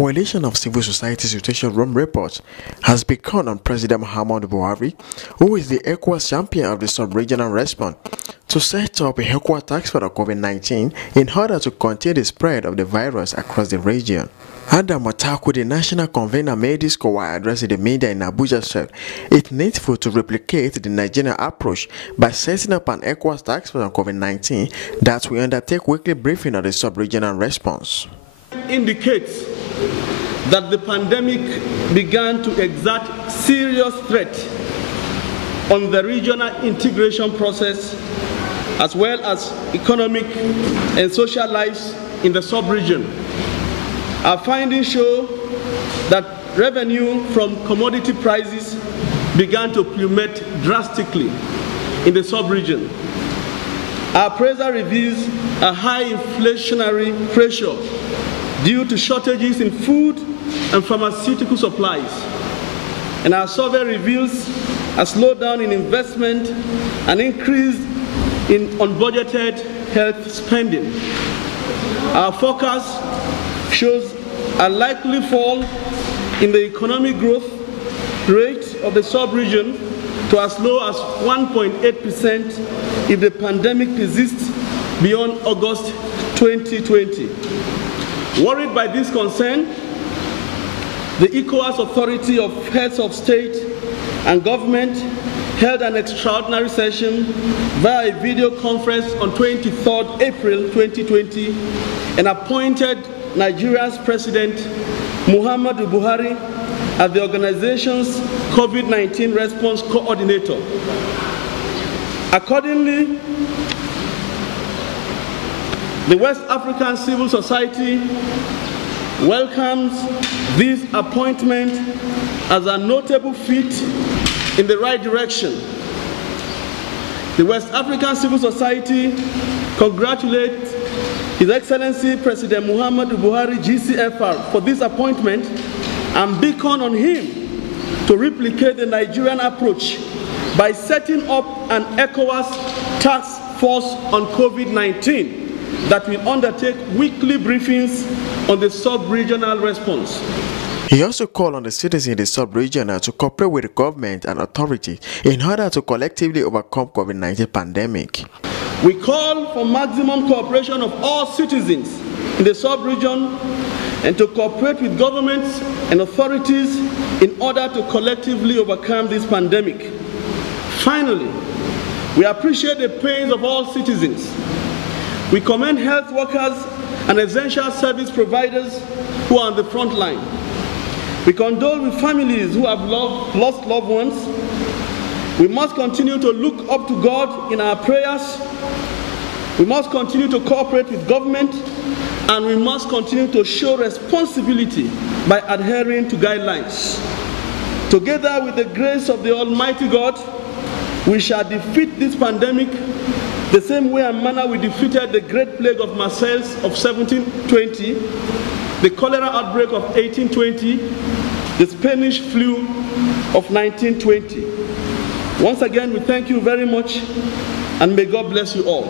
coalition of civil society situation room report has begun on President Muhammadu Buhari, who is the Ecowas champion of the sub-regional response, to set up a Ecowas task force for Covid-19 in order to contain the spread of the virus across the region. Otakwu, the national convener, made this call while addressing the media in Abuja, said it's needful to replicate the Nigerian approach by setting up an Ecowas task force on Covid-19 that will undertake weekly briefing on the sub-regional response. Indicates that the pandemic began to exert serious threat on the regional integration process as well as economic and social lives in the sub-region. Our findings show that revenue from commodity prices began to plummet drastically in the sub-region. Our appraisal reveals a high inflationary pressure due to shortages in food and pharmaceutical supplies. And our survey reveals a slowdown in investment, an increase in unbudgeted health spending. Our forecast shows a likely fall in the economic growth rate of the sub-region to as low as 1.8% if the pandemic persists beyond August 2020. Worried by this concern, the Ecowas Authority of Heads of State and Government held an extraordinary session via a video conference on 23rd April 2020 and appointed Nigeria's President Muhammadu Buhari as the organization's COVID-19 response coordinator. Accordingly, the West African civil society welcomes this appointment as a notable feat in the right direction. The West African civil society congratulates His Excellency President Muhammadu Buhari, GCFR, for this appointment and beckon on him to replicate the Nigerian approach by setting up an ECOWAS task force on COVID-19 that will undertake weekly briefings on the sub-regional response. He also called on the citizens in the sub-region to cooperate with the government and authorities in order to collectively overcome COVID-19 pandemic. We call for maximum cooperation of all citizens in the sub-region and to cooperate with governments and authorities in order to collectively overcome this pandemic. Finally, we appreciate the pains of all citizens. We commend health workers and essential service providers who are on the front line. We condole with families who have lost loved ones. We must continue to look up to God in our prayers. We must continue to cooperate with government, and we must continue to show responsibility by adhering to guidelines. Together with the grace of the Almighty God, we shall defeat this pandemic the same way and manner we defeated the Great Plague of Marseilles of 1720, the cholera outbreak of 1820, the Spanish flu of 1920. Once again, we thank you very much, and may God bless you all.